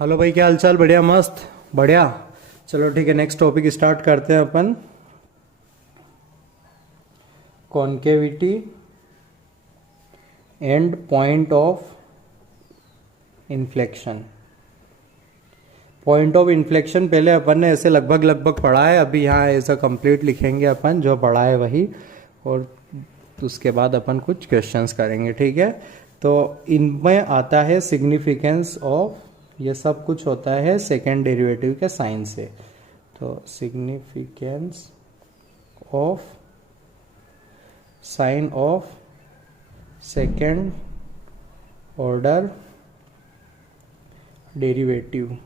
Hello भाई, क्या हालचाल? बढ़िया, मस्त, बढ़िया। चलो ठीक है, नेक्स्ट टॉपिक स्टार्ट करते हैं अपन। Concavity and point of inflection. Point of inflection पहले अपन ने ऐसे लगभग लगभग पढ़ा है, अभी यहाँ ऐसा कंप्लीट लिखेंगे अपन जो पढ़ा है वही, और उसके बाद अपन कुछ क्वेश्चंस करेंगे, ठीक है। तो इनमें आता है सिग्निफिकेंस ऑफ, ये सब कुछ होता है सेकेंड डेरिवेटिव के साइन से। तो significance of sine of second order derivative,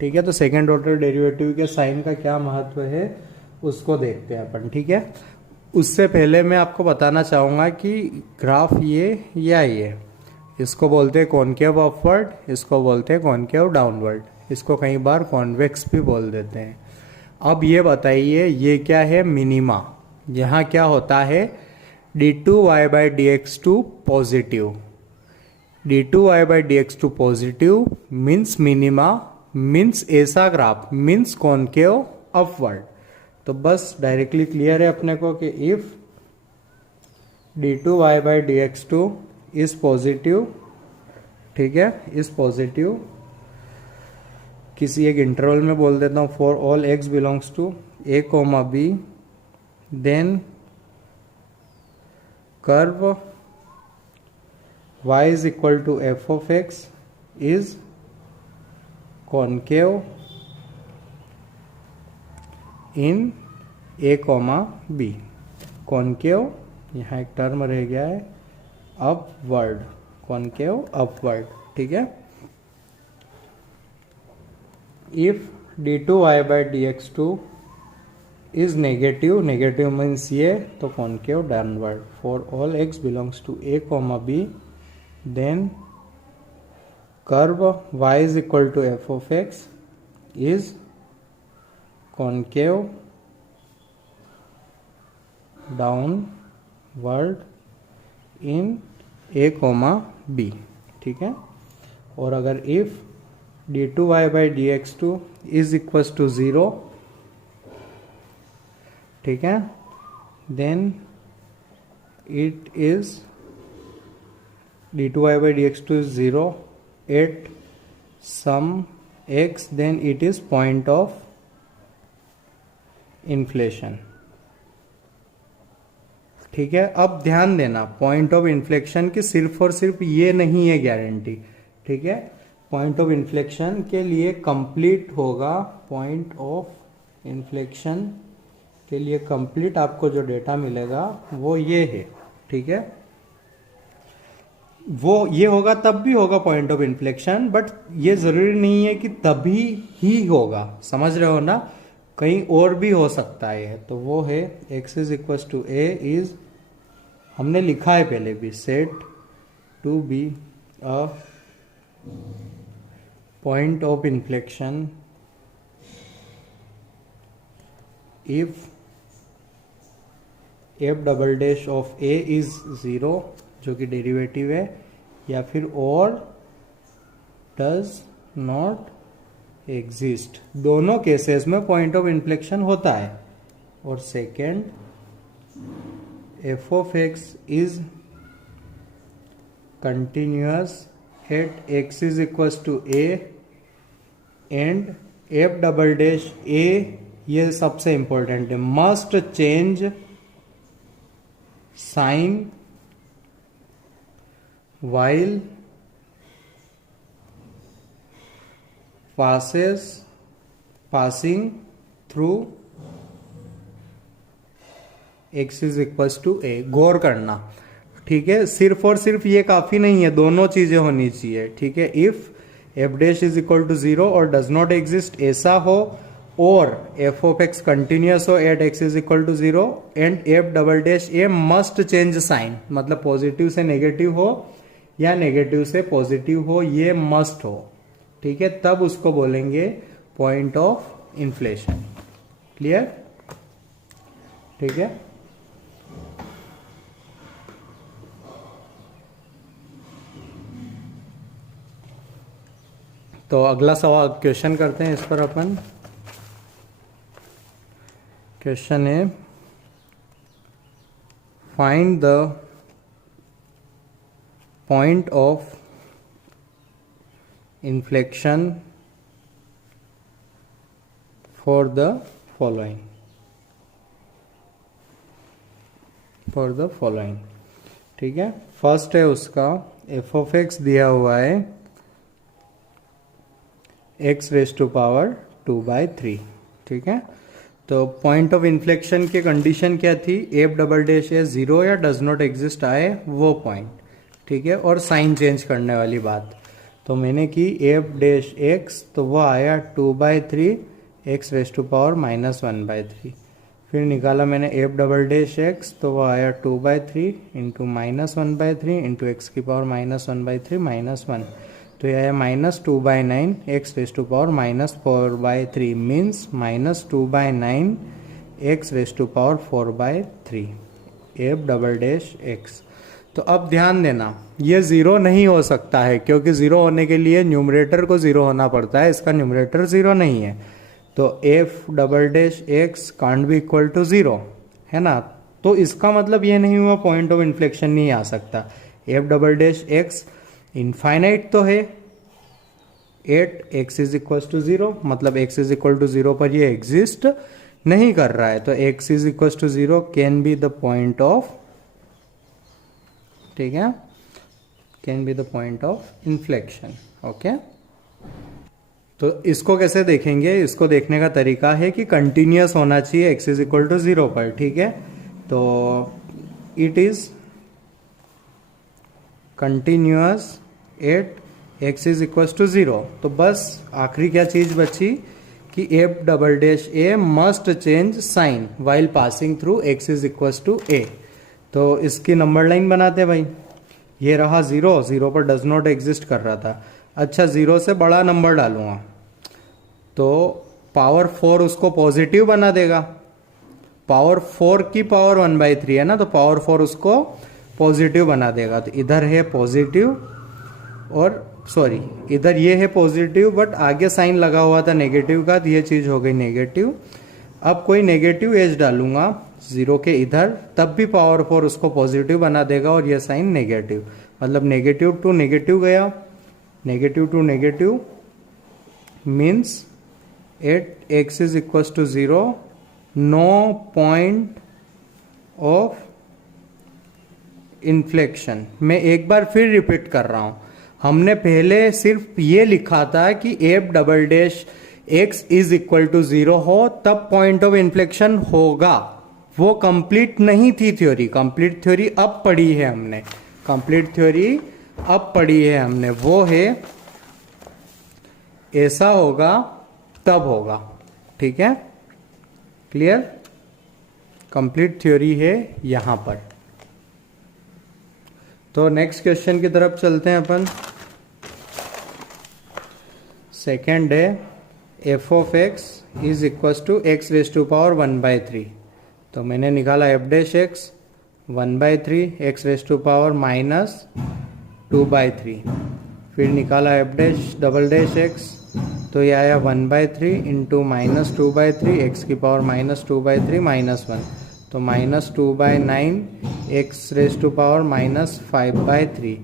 ठीक है। तो सेकेंड ऑर्डर डेरिवेटिव के साइन का क्या महत्व है उसको देखते हैं अपन, ठीक है। उससे पहले मैं आपको बताना चाहूँगा कि ग्राफ ये या ये, इसको बोलते हैं कॉनकेव अपवर्ड, इसको बोलते हैं कॉनकेव डाउनवर्ड, इसको कई बार कॉन्वेक्स भी बोल देते हैं। अब ये बताइए ये क्या है? मिनिमा। यहाँ क्या होता है? d2y/dx2 positive, d2y/dx2 positive means minima, means ऐसा ग्राफ, मीन्स कॉनकेव अपवर्ड। तो बस डायरेक्टली क्लियर है अपने को कि इफ d2y/dx2 इज पॉजिटिव, ठीक है, इज पॉजिटिव, किसी एक इंटरवल में बोल देता हूं, for all x belongs to a, b, then curve y is equal to f of x is concave in a, b। Concave, यहाँ एक टर्म रह गया है, अपवर्ड, कॉनकेव अपवर्ड, ठीक है। If d2y/dx2 is negative, negative means ये, तो concave downward, for all x belongs to a, b, then curve y is equal to f of x is concave downward in a, b, ठीक है। और अगर if d2y/dx2 is equal to 0, ठीक है, then it is d2y/dx2 is 0 at some x, then it is point of inflation, ठीक है। अब ध्यान देना, पॉइंट ऑफ इन्फ्लेक्शन की सिर्फ और सिर्फ ये नहीं है गारंटी, ठीक है। पॉइंट ऑफ इन्फ्लेक्शन के लिए कंप्लीट होगा, पॉइंट ऑफ इन्फ्लेक्शन के लिए कंप्लीट आपको जो डेटा मिलेगा वो ये है, ठीक है। वो ये होगा तब भी होगा पॉइंट ऑफ इन्फ्लेक्शन, बट ये जरूरी नहीं है कि तभी ही होगा, समझ रहे हो ना, कहीं और भी हो सकता है। तो वो है x is equal to a is, हमने लिखा है पहले भी, set to be a point of inflection if f double dash of a is 0, जो कि डेरिवेटिव है, या फिर और डज नॉट एग्जिस्ट, दोनों केसेस में पॉइंट ऑफ इन्फ्लेक्शन होता है। और second, f of x is continuous at x is equal to a and f double dash a, ये सबसे इंपॉर्टेंट है, must change sign while passing through x is equals to a। गौर करना, ठीक है, सिर्फ और सिर्फ ये काफी नहीं है, दोनों चीजें होनी चाहिए, ठीक है। If f dash is equal to 0 और डज नॉट एग्जिस्ट ऐसा हो, और f of x कंटिन्यूअस हो at x is equal to 0 and f double dash a must change sign, मतलब पॉजिटिव से नेगेटिव हो या नेगेटिव से पॉजिटिव हो, ये मस्ट हो, ठीक है, तब उसको बोलेंगे पॉइंट ऑफ इन्फ्लेशन। क्लियर? ठीक है। तो अगला सवाल क्वेश्चन करते हैं इस पर अपन। क्वेश्चन है find the point of inflection for the following. ठीक है, फर्स्ट है उसका एफ ऑफ एक्स दिया हुआ है x रेज टू पावर 2/3। ठीक है, तो पॉइंट ऑफ इन्फ्लेक्शन की कंडीशन क्या थी, एफ डबल डैश है 0 या डज नॉट एग्जिस्ट आए वो पॉइंट। ठीक है, और साइन चेंज करने वाली बात तो मैंने की एफ डैश एक्स, तो वो आया 2/3 x रेज टू पावर -1/3। फिर निकाला मैंने एफ डबल डैश एक्स, तो वो आया 2/3 इंटू -1/3 इंटू एक्स की पावर -1/3 -1, तो ये आया -2/9 x raise to power -4/3 means -2/9 x raise to power 4/3 f double dash x. तो अब ध्यान देना ये ज़ीरो नहीं हो सकता है, क्योंकि ज़ीरो होने के लिए न्यूमरेटर को ज़ीरो होना पड़ता है, इसका न्यूमरेटर ज़ीरो नहीं है, तो f double dash x can't be equal to 0 है ना। तो इसका मतलब ये नहीं हुआ पॉइंट ऑफ इन्फ्लेक्शन नहीं आ सकता। F double dash x infinite तो है at x is equal to 0, मतलब x इज इक्वल टू 0 पर ये एग्जिस्ट नहीं कर रहा है, तो x is equal to 0 can be the point of, ठीक है, can be the point of inflection. Okay, तो इसको कैसे देखेंगे, इसको देखने का तरीका है कि कंटिन्यूअस होना चाहिए x इज इक्वल टू 0 पर। ठीक है, तो it is continuous at x is equal to 0। तो बस आखिरी क्या चीज बची कि f double dash a must change sign while passing through x is equal to a. तो इसकी नंबर लाइन बनाते भाई, ये रहा 0, 0 पर डज नॉट एग्जिस्ट कर रहा था। अच्छा, 0 से बड़ा नंबर डालूंगा तो पावर 4 उसको पॉजिटिव बना देगा, पावर 4 की पावर 1/3 है ना, तो पावर 4 उसको पॉजिटिव बना देगा। तो इधर है पॉजिटिव और सॉरी इधर ये है पॉजिटिव बट आगे साइन लगा हुआ था नेगेटिव का, तो ये चीज हो गई नेगेटिव। अब कोई नेगेटिव एज डालूंगा 0 के इधर, तब भी पावर 4 उसको पॉजिटिव बना देगा और ये साइन नेगेटिव, मतलब नेगेटिव टू नेगेटिव गया, negative to negative means at x is equal to 0, no point of inflection. मैं एक बार फिर रिपीट कर रहा हूं, हमने पहले सिर्फ ये लिखा था कि f double dash x is equal to 0 हो तब पॉइंट ऑफ इन्फ्लेक्शन होगा, वो कंप्लीट नहीं थी थ्योरी। कंप्लीट थ्योरी अब पढ़ी है हमने, कंप्लीट थ्योरी अब पढ़ी है हमने, वो है ऐसा होगा तब होगा। ठीक है, क्लियर, कंप्लीट थ्योरी है यहां पर। तो नेक्स्ट क्वेश्चन की तरफ चलते हैं अपन। सेकेंड है f of x is equal to x raise to power 1/3। तो मैंने निकाला f dash x 1/3 x raise to power -2/3। फिर निकाला f dash double dash x, तो ये आया 1/3 इंटू -2/3 एक्स की पावर -2/3 -1, तो -2/9 x raise to power -5/3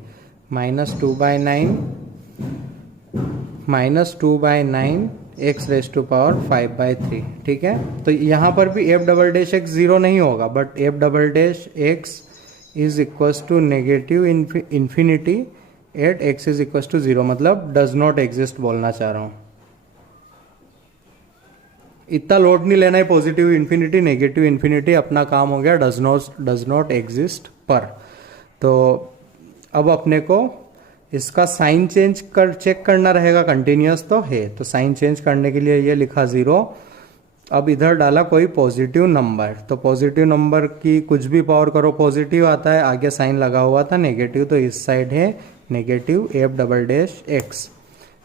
-2/9 x raise to power 5/3। ठीक है, तो यहाँ पर भी एफ डबल डैश एक्स 0 नहीं होगा, but f double dash x is equal to negative infinity at x is equal to 0, मतलब डज नॉट एग्जिस्ट बोलना चाह रहा हूँ। इतना लोड नहीं लेना है, पॉजिटिव इन्फिनिटी नेगेटिव इन्फिनिटी अपना काम हो गया, डज नॉट एग्जिस्ट पर। तो अब अपने को इसका साइन चेंज कर चेक करना रहेगा, कंटिन्यूअस तो है, तो साइन चेंज करने के लिए ये लिखा 0। अब इधर डाला कोई पॉजिटिव नंबर, तो पॉजिटिव नंबर की कुछ भी पावर करो पॉजिटिव आता है, आगे साइन लगा हुआ था नेगेटिव, तो इस साइड है negative F double dash x.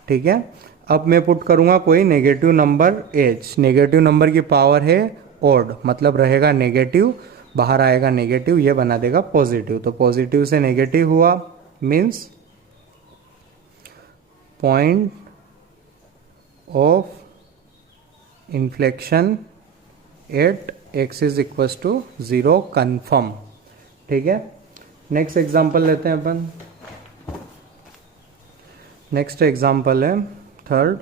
ठीक है, अब मैं पुट करूंगा कोई negative number H, negative number की पावर है ओड, मतलब रहेगा नेगेटिव, बाहर आएगा नेगेटिव, ये बना देगा पॉजिटिव, तो पॉजिटिव से नेगेटिव हुआ means point of inflection at x is equal to 0 confirm. ठीक है, नेक्स्ट एग्जाम्पल लेते हैं अपन। नेक्स्ट एग्जाम्पल है third,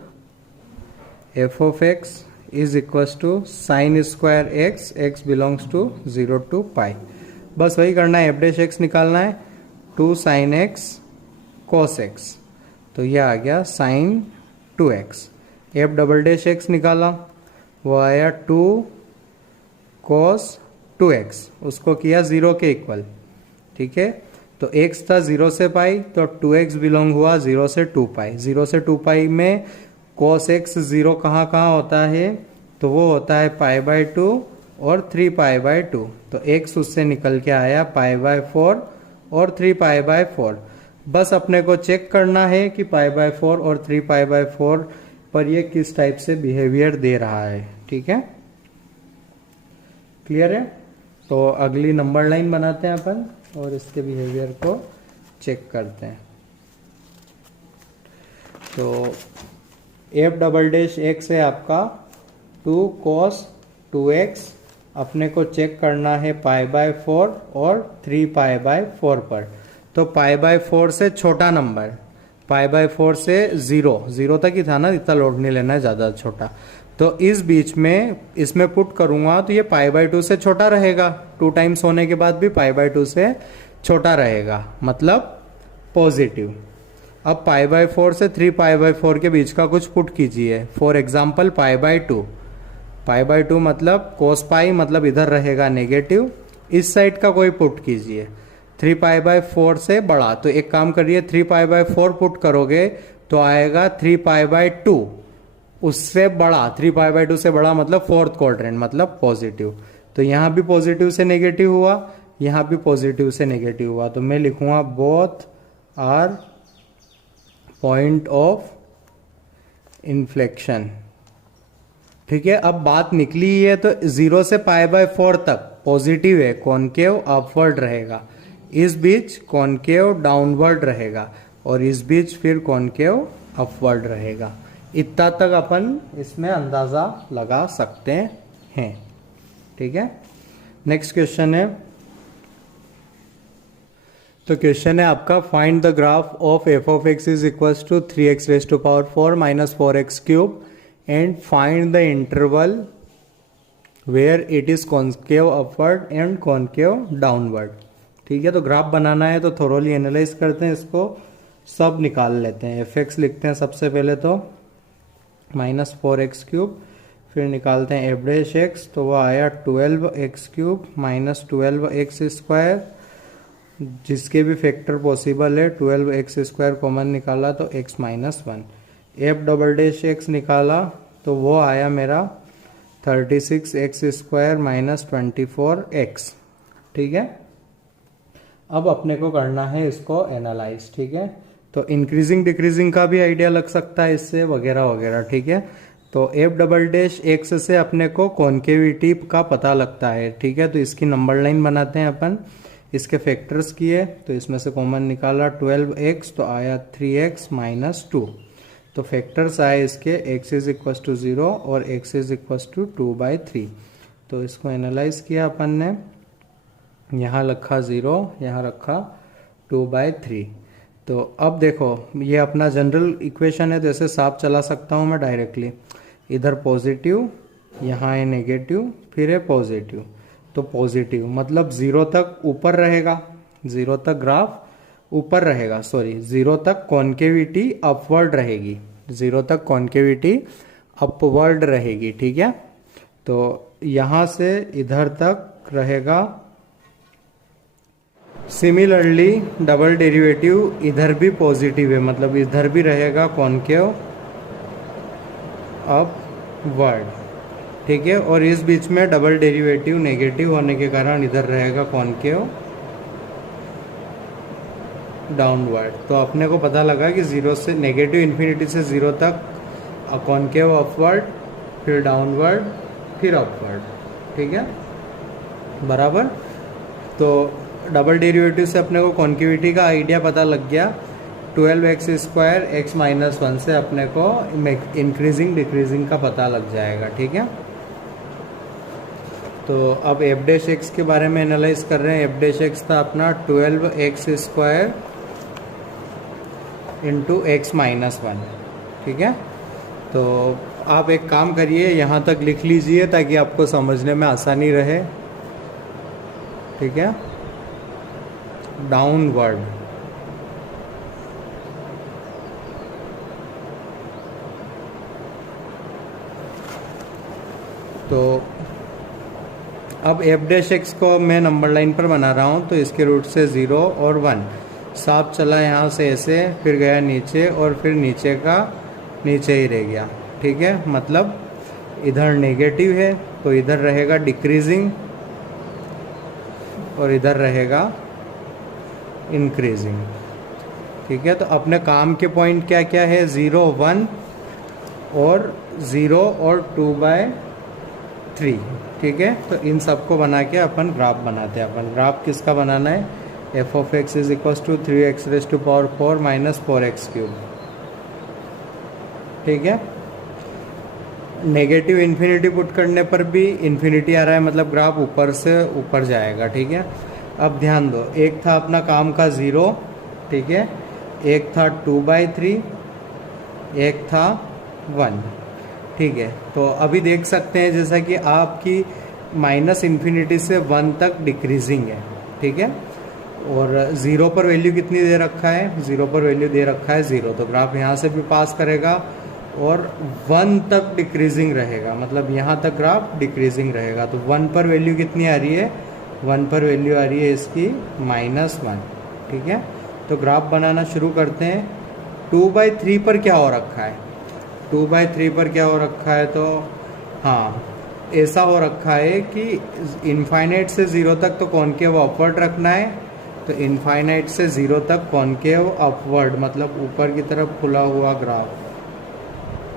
f of x is equal to sine square x, x belongs to 0 to pi. बस वही करना है, एफ डैश एक्स निकालना है, 2 साइन एक्स कॉस एक्स, तो ये आ गया sign 2x। F double dash x निकाला, वो आया 2 कॉस 2x, उसको किया 0 के इक्वल। ठीक है, तो x था 0 से पाई, तो 2x बिलोंग हुआ 0 से 2 पाई। 0 से 2 पाई में cos x 0 कहाँ कहाँ होता है, तो वो होता है पाई बाय 2 और 3 पाई बाय 2। तो x उससे निकल के आया पाई बाय 4 और 3 पाई बाय 4। बस अपने को चेक करना है कि पाई बाय 4 और 3 पाई बाय 4 पर ये किस टाइप से बिहेवियर दे रहा है। ठीक है, क्लियर है। तो अगली नंबर लाइन बनाते हैं अपन और इसके बिहेवियर को चेक करते हैं। तो एफ डबल डैश एक्स है आपका 2 cos 2x, अपने को चेक करना है पाई बाय 4 और 3 पाई बाय 4 पर। तो पाई बाय 4 से छोटा नंबर, पाई बाय 4 से 0 तक ही था ना, इतना लोड नहीं लेना है ज़्यादा छोटा। तो इस बीच में इसमें पुट करूंगा तो ये पाई बाय 2 से छोटा रहेगा, 2 टाइम्स होने के बाद भी पाई बाय 2 से छोटा रहेगा, मतलब पॉजिटिव। अब पाई बाय 4 से 3 पाई बाय 4 के बीच का कुछ पुट कीजिए। For example pi by 2, pi by 2 मतलब कोस पाई, मतलब इधर रहेगा नेगेटिव। इस साइड का कोई पुट कीजिए 3 पाई बाय 4 से बड़ा। तो एक काम करिए, 3 पाई बाय 4 पुट करोगे तो आएगा 3 पाई बाय 2, उससे बड़ा 3 पाई बाय 2 से बड़ा मतलब फोर्थ क्वाड्रेंट, मतलब पॉजिटिव। तो यहां भी पॉजिटिव से नेगेटिव हुआ, यहां भी पॉजिटिव से नेगेटिव हुआ। तो मैं लिखूंगा both are point of inflection. ठीक है, अब बात निकली है तो 0 से पाई बाय 4 तक पॉजिटिव है, कॉनकेव अपवर्ड रहेगा, इस बीच कॉनकेव डाउनवर्ड रहेगा और इस बीच फिर कॉनकेव अपवर्ड रहेगा। इतना तक अपन इसमें अंदाजा लगा सकते हैं। ठीक है, नेक्स्ट क्वेश्चन है। तो क्वेश्चन है आपका, find the graph of f of x is equal to 3x raise to power 4 minus 4x cube and find the interval where it is concave upward and concave downward. ठीक है, तो graph बनाना है तो thoroughly analyse करते हैं, इसको सब निकाल लेते हैं। एफ एक्स लिखते हैं सबसे पहले, तो माइनस 4x क्यूब, फिर निकालते हैं एफ डैश एक्स, तो वो आया 12x cube minus 12x square, जिसके भी फैक्टर पॉसिबल है। 12x स्क्वायर कॉमन निकाला तो x minus 1। F double dash x निकाला तो वो आया मेरा 36x स्क्वायर माइनस 24x। ठीक है, अब अपने को करना है इसको एनालाइज। ठीक है, तो इंक्रीजिंग डिक्रीजिंग का भी आइडिया लग सकता है इससे, वगैरह वगैरह। ठीक है, तो एफ डबल डैश एक्स से अपने को कॉन्केविटी का पता लगता है। ठीक है, तो इसकी नंबर लाइन बनाते हैं अपन। इसके फैक्टर्स किए तो इसमें से कॉमन निकाला 12x, तो आया 3x माइनस 2। तो फैक्टर्स आए इसके, x इज इक्वल टू 0 और x इज इक्वल टू 2/3। तो इसको एनालाइज किया अपन ने, यहाँ रखा 0, यहाँ रखा 2/3। तो अब देखो ये अपना जनरल इक्वेशन है, तो ऐसे साफ चला सकता हूँ मैं डायरेक्टली। इधर पॉजिटिव, यहाँ है नेगेटिव, फिर है पॉजिटिव। तो पॉजिटिव मतलब 0 तक ऊपर रहेगा, 0 तक ग्राफ ऊपर रहेगा, सॉरी 0 तक कॉन्केविटी अपवर्ड रहेगी, 0 तक कॉन्केविटी अपवर्ड रहेगी। ठीक है, तो यहाँ से इधर तक रहेगा। सिमिलरली डबल डेरिवेटिव इधर भी पॉजिटिव है, मतलब इधर भी रहेगा कॉन्केव अपवर्ड। ठीक है, और इस बीच में डबल डेरिवेटिव नेगेटिव होने के कारण इधर रहेगा कॉन्केव डाउनवर्ड। तो अपने को पता लगा कि 0 से नेगेटिव इन्फिनिटी से 0 तक कॉन्केव अपवर्ड, फिर डाउनवर्ड, फिर अपवर्ड। ठीक है, बराबर। तो डबल डेरिवेटिव से अपने को कॉन्केविटी का आइडिया पता लग गया। 12x² x माइनस 1 से अपने को इंक्रीजिंग डिक्रीजिंग का पता लग जाएगा, ठीक है। तो अब f' के बारे में एनालाइज कर रहे हैं। f' था अपना 12x² इंटू x माइनस 1, ठीक है। तो आप एक काम करिए, यहाँ तक लिख लीजिए ताकि आपको समझने में आसानी रहे, ठीक है। डाउनवर्ड, तो अब f' को मैं नंबर लाइन पर बना रहा हूँ, तो इसके रूट से 0 और 1 साफ चला यहाँ से ऐसे, फिर गया नीचे और फिर नीचे का नीचे ही रह गया, ठीक है। मतलब इधर नेगेटिव है तो इधर रहेगा डिक्रीजिंग और इधर रहेगा इंक्रीजिंग, ठीक है। तो अपने काम के पॉइंट क्या क्या है, 0, 1 और 0 और 2/3, ठीक है। तो इन सबको बना के अपन ग्राफ बनाते हैं। अपन ग्राफ किसका बनाना है, f(x) = 3x⁴ माइनस 4x³, ठीक है। नेगेटिव इन्फिनिटी पुट करने पर भी इन्फिनिटी आ रहा है, मतलब ग्राफ ऊपर से ऊपर जाएगा, ठीक है। अब ध्यान दो, एक था अपना काम का 0, ठीक है, एक था 2/3, एक था 1, ठीक है। तो अभी देख सकते हैं जैसा कि आपकी माइनस इन्फिनिटी से 1 तक डिक्रीजिंग है, ठीक है। और 0 पर वैल्यू कितनी दे रखा है, 0 पर वैल्यू दे रखा है 0, तो ग्राफ यहाँ से भी पास करेगा और 1 तक डिक्रीजिंग रहेगा, मतलब यहाँ तक ग्राफ डिक्रीजिंग रहेगा। तो 1 पर वैल्यू कितनी आ रही है, 1 पर वैल्यू आ रही है इसकी -1, ठीक है। तो ग्राफ बनाना शुरू करते हैं। 2/3 पर क्या हो रखा है, 2/3 पर क्या हो रखा है, तो हाँ ऐसा हो रखा है कि इनफाइनाइट से 0 तक तो कॉनकेव अपवर्ड रखना है, तो इनफाइनाइट से 0 तक कॉनकेव अपवर्ड, मतलब ऊपर की तरफ खुला हुआ ग्राफ,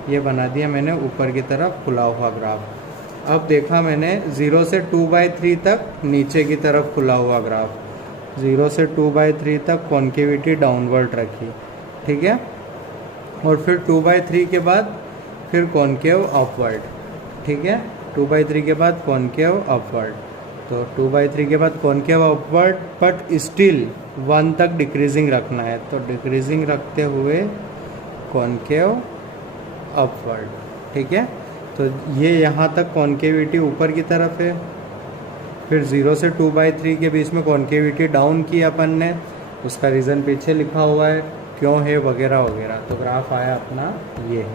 ये बना दिया मैंने ऊपर की तरफ खुला हुआ ग्राफ। अब देखा मैंने 0 से 2/3 तक नीचे की तरफ खुला हुआ ग्राफ, 0 से 2/3 तक कॉन्केविटी डाउनवर्ड रखी, ठीक है। और फिर 2/3 के बाद फिर कॉनकेव अपवर्ड, ठीक है। 2/3 के बाद कॉनकेव अपवर्ड, तो 2/3 के बाद कॉनकेव अपवर्ड, बट स्टिल 1 तक डिक्रीजिंग रखना है, तो डिक्रीजिंग रखते हुए कॉनकेव अपवर्ड, ठीक है। तो ये यहाँ तक कॉन्केविटी ऊपर की तरफ है, फिर 0 से 2/3 के बीच में कॉन्केविटी डाउन की अपन ने, उसका रीज़न पीछे लिखा हुआ है क्यों है वगैरह वगैरह। तो ग्राफ आया अपना ये।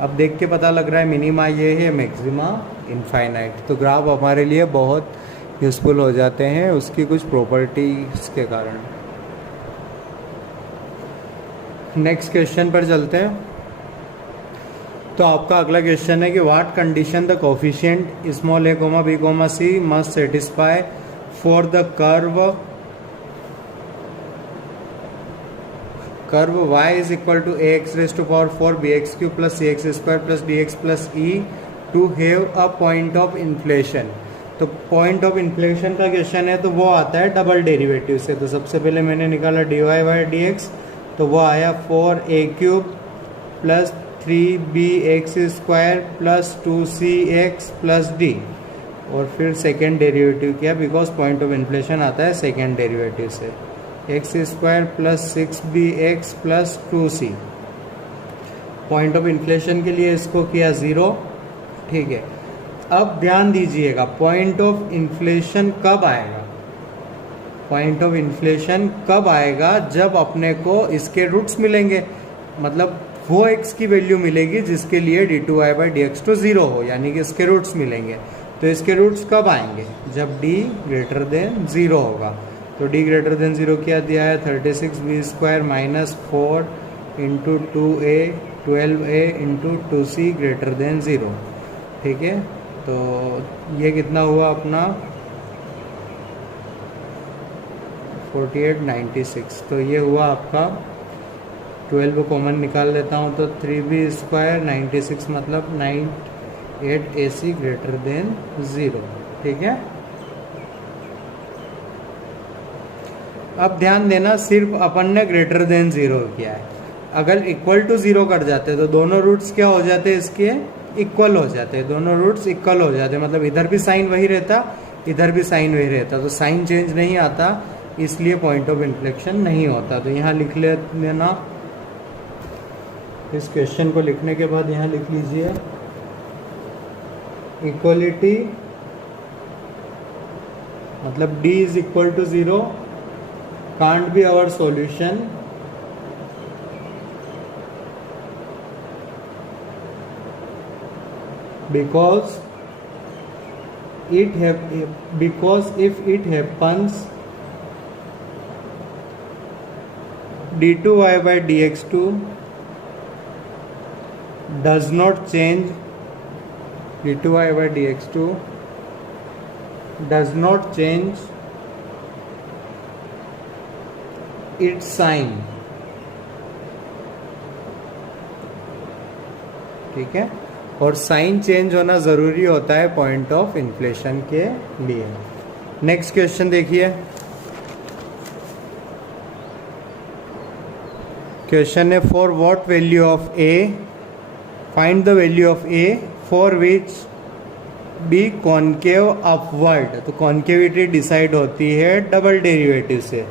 अब देख के पता लग रहा है मिनिमा ये है, मैक्सिमा इनफाइनाइट। तो ग्राफ हमारे लिए बहुत यूज़फुल हो जाते हैं उसकी कुछ प्रॉपर्टीज़ के कारण। नेक्स्ट क्वेश्चन पर चलते हैं। तो आपका अगला क्वेश्चन है कि what condition the coefficient a, b, c must satisfy for the curve y is equal to ax⁴ bx³ plus cx² plus dx plus e to have a point of inflation। तो point of inflation का question है, तो वो आता है double derivative से। तो सबसे पहले मैंने निकाला dy/dx, तो वो आया 4a³ plus 3bx² plus 2cx plus d, और फिर सेकेंड डेरिवेटिव किया बिकॉज पॉइंट ऑफ इन्फ्लेशन आता है सेकेंड डेरिवेटिव से, x² plus 6bx plus 2c। Point of inflation के लिए इसको किया 0, ठीक है। अब ध्यान दीजिएगा पॉइंट ऑफ इन्फ्लेशन कब आएगा, पॉइंट ऑफ इन्फ्लेशन कब आएगा, जब अपने को इसके रूट्स मिलेंगे, मतलब वो x की वैल्यू मिलेगी जिसके लिए d2y/dx तो 0 हो, यानी कि इसके रूट्स मिलेंगे। तो इसके रूट्स कब आएंगे, जब d ग्रेटर देन 0 होगा। तो d ग्रेटर देन 0 क्या दिया है, 36b² minus 4 into 2a 12a into 2c greater than 0, ठीक है। तो ये कितना हुआ अपना 4896। तो ये हुआ आपका 12 कॉमन निकाल लेता हूँ, तो 3b² 96 मतलब 98ac ग्रेटर देन 0, ठीक है। अब ध्यान देना, सिर्फ अपन ने ग्रेटर देन 0 किया है। अगर इक्वल टू 0 कर जाते तो दोनों रूट्स क्या हो जाते, इसके इक्वल हो जाते, दोनों रूट्स इक्वल हो जाते, मतलब इधर भी साइन वही रहता, इधर भी साइन वही रहता, तो साइन चेंज नहीं आता, इसलिए पॉइंट ऑफ इन्फ्लेक्शन नहीं होता। तो यहाँ लिख लेना, इस क्वेश्चन को लिखने के बाद यहाँ लिख लीजिए इक्वलिटी मतलब d is equal to 0 can't be our solution because if it happens d2y by dx2 does not change, d2y by dx2 does not change its sign, ठीक है, और साइन चेंज होना ज़रूरी होता है पॉइंट ऑफ इन्फ्लेशन के लिए। Next question देखिए, क्वेश्चन है for what value of a find the value of a for which be concave upward. तो कॉन्केविटी डिसाइड होती है डबल डेरिवेटिव से,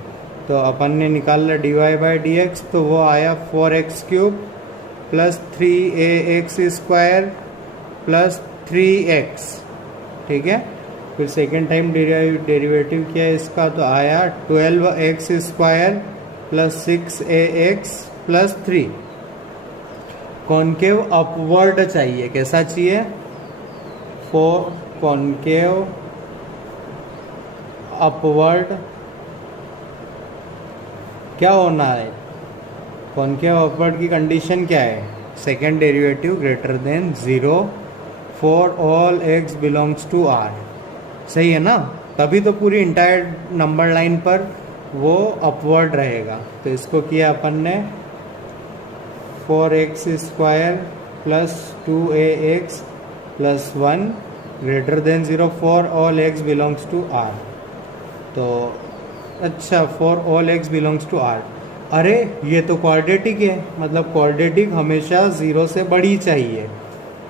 तो अपन ने निकाला dy बाई डी एक्स, तो वो आया 4x cube plus 3ax square plus 3x, ठीक है। फिर सेकेंड टाइम डेरिवेटिव किया इसका, तो आया 12x square plus 6ax plus 3। Concave upward चाहिए, कैसा चाहिए, फॉर कॉन्केव अपवर्ड क्या होना है, कॉन्केव अपवर्ड की कंडीशन क्या है, second derivative greater than 0 for all x belongs to r, सही है ना, तभी तो पूरी इंटायर नंबर लाइन पर वो अपवर्ड रहेगा। तो इसको किया अपन ने 4x square plus 2ax plus 1 greater than 0 for all x belongs to r। तो अच्छा, for all x belongs to r, अरे ये तो क्वाड्रेटिक है, मतलब क्वाड्रेटिक हमेशा 0 से बड़ी चाहिए,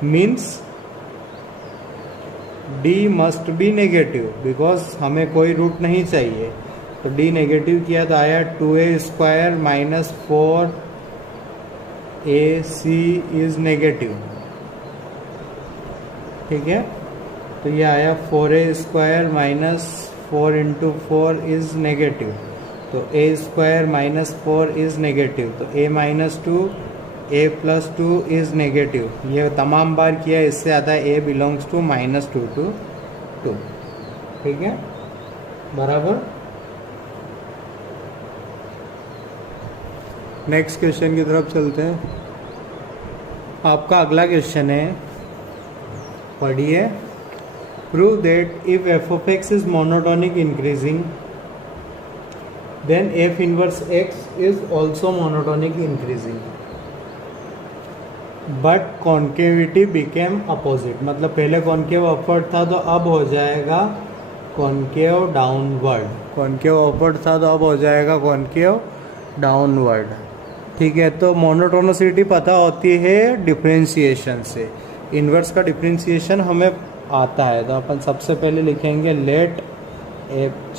means d must be negative, because हमें कोई रूट नहीं चाहिए। तो d नेगेटिव किया तो आया 2a square minus 4ac is negative, ठीक है। तो ये आया 4a square minus 4 into 4 is negative, तो a square minus 4 is negative, तो a minus 2 a plus 2 is negative. ये तमाम बार किया, इससे आता है a belongs to minus 2 to 2, ठीक है, बराबर। नेक्स्ट क्वेश्चन की तरफ चलते हैं। आपका अगला क्वेश्चन है, पढ़िए, prove that if f of x is monotonic increasing then f inverse x is also monotonic increasing but concavity became opposite। मतलब पहले कॉन्केव अपवर्ड था तो अब हो जाएगा कॉन्केव डाउनवर्ड, कॉन्केव अपवर्ड था तो अब हो जाएगा कॉन्केव डाउनवर्ड, ठीक है। तो मोनोटोनिसिटी पता होती है डिफरेंशिएशन से, इन्वर्स का डिफरेंशिएशन हमें आता है, तो अपन सबसे पहले लिखेंगे let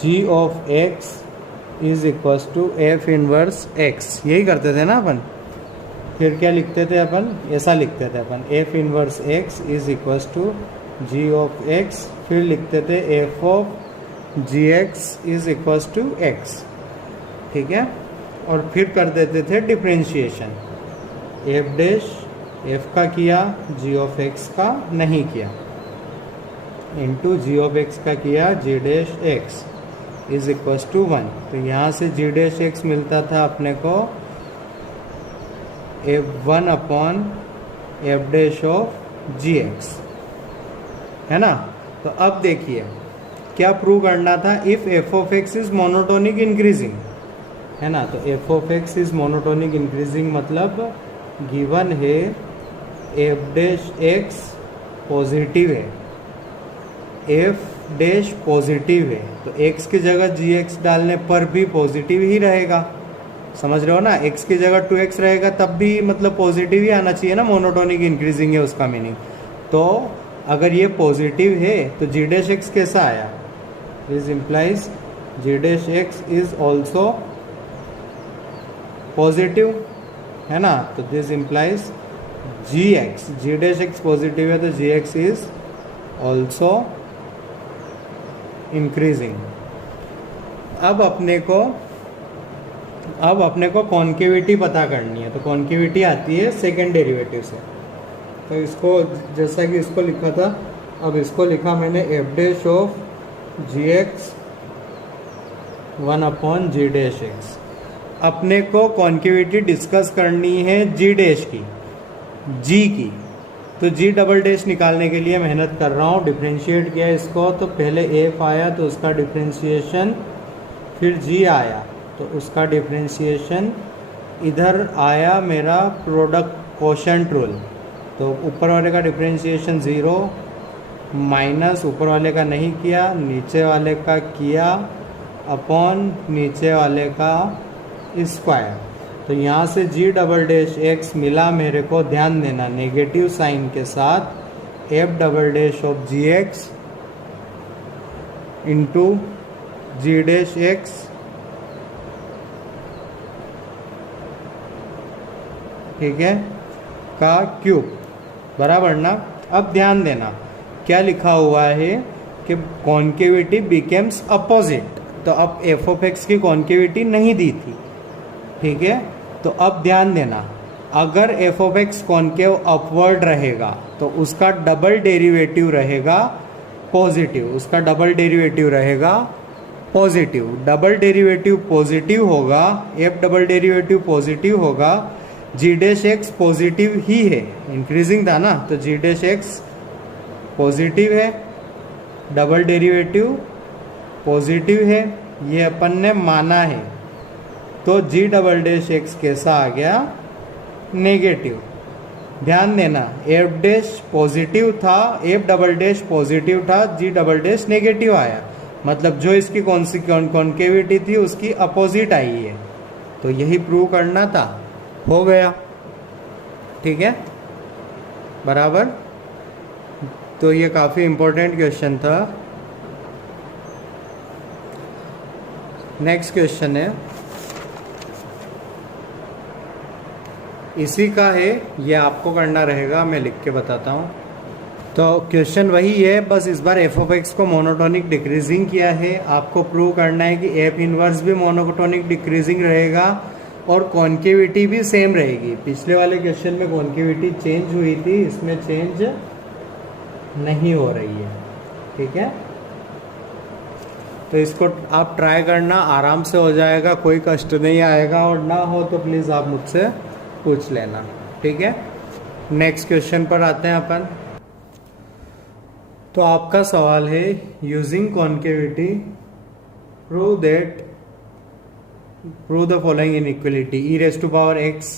g of x is equals to f inverse x, यही करते थे ना अपन। फिर क्या लिखते थे अपन, ऐसा लिखते थे अपन, f inverse x is equals to g of x, फिर लिखते थे f of gx is equals to x, ठीक है। और फिर कर देते थे डिफरेंशिएशन, f डैश f का किया, g ऑफ x का नहीं किया, इंटू जी ऑफ एक्स का किया, g dash x is equals to 1। तो यहाँ से जी डैश एक्स मिलता था अपने को f1 upon f dash of g x, है ना। तो अब देखिए क्या प्रूव करना था, if f of x is monotonic increasing, है ना। तो f of x is monotonic increasing मतलब गिवन है एफ डैश एक्स पॉजिटिव है, एफ डैश पॉजिटिव है तो x की जगह gx डालने पर भी पॉजिटिव ही रहेगा, समझ रहे हो ना। x की जगह 2x रहेगा तब भी मतलब पॉजिटिव ही आना चाहिए ना, मोनोटोनिक इंक्रीजिंग है उसका मीनिंग। तो अगर ये पॉजिटिव है तो g डैश x कैसा आया, this implies g dash x is also positive, है ना। तो this implies g dash x positive है तो gx इज ऑल्सो इंक्रीजिंग। अब अपने को कॉन्केविटी पता करनी है, तो कॉन्केविटी आती है सेकेंड डेरिवेटिव से। तो इसको जैसा कि इसको लिखा था, अब इसको लिखा मैंने f dash of g x 1/g dash x. अपने को कॉन्केविटी डिस्कस करनी है जी डैश की, जी की। तो जी डबल डैश निकालने के लिए मेहनत कर रहा हूँ। डिफ्रेंशिएट किया इसको तो पहले एफ आया तो उसका डिफ्रेंशिएशन, फिर जी आया तो उसका डिफ्रेंशिएशन, इधर आया मेरा प्रोडक्ट कोशेंट रूल। तो ऊपर वाले का डिफ्रेंशिएशन 0 माइनस ऊपर वाले का नहीं किया, नीचे वाले का किया, अपॉन नीचे वाले का स्क्वायर। तो यहाँ से जी डबल डैश एक्स मिला मेरे को, ध्यान देना नेगेटिव साइन के साथ, f double dash of g x into g dash x ठीक है का क्यूब बराबर ना। अब ध्यान देना क्या लिखा हुआ है कि कॉन्केविटी बिकेम्स अपोजिट। तो अब एफ ऑफ एक्स की कॉन्केविटी नहीं दी थी, ठीक है। तो अब ध्यान देना, अगर F of x concave upward रहेगा तो उसका डबल डेरिवेटिव रहेगा पॉजिटिव, उसका डबल डेरिवेटिव रहेगा पॉजिटिव। डबल डेरिवेटिव पॉजिटिव होगा, एफ डबल डेरिवेटिव पॉजिटिव होगा, जी डैश एक्स पॉजिटिव ही है, इंक्रीजिंग था ना, तो जी डैश एक्स पॉजिटिव है, डबल डेरिवेटिव पॉजिटिव है, ये अपन ने माना है। तो जी डबल डैश एक्स कैसा आ गया, नेगेटिव। ध्यान देना एफ डैश पॉजिटिव था, एफ डबल डैश पॉजिटिव था, जी डबल डैश नेगेटिव आया, मतलब जो इसकी कॉन्केविटी थी उसकी अपोजिट आई है। तो यही प्रूव करना था, हो गया, ठीक है बराबर। तो ये काफ़ी इंपॉर्टेंट क्वेश्चन था। नेक्स्ट क्वेश्चन है, इसी का है, ये आपको करना रहेगा, मैं लिख के बताता हूँ। तो क्वेश्चन वही है, बस इस बार एफ ऑफ एक्स को मोनोटोनिक डिक्रीजिंग किया है। आपको प्रूव करना है कि एफ इनवर्स भी मोनोटोनिक डिक्रीजिंग रहेगा और कॉन्केविटी भी सेम रहेगी। पिछले वाले क्वेश्चन में कॉन्केविटी चेंज हुई थी, इसमें चेंज नहीं हो रही है, ठीक है। तो इसको आप ट्राई करना, आराम से हो जाएगा, कोई कष्ट नहीं आएगा, और ना हो तो प्लीज़ आप मुझसे पूछ लेना, ठीक है। नेक्स्ट क्वेश्चन पर आते हैं अपन। तो आपका सवाल है, using concavity prove the following inequality e raise to power x,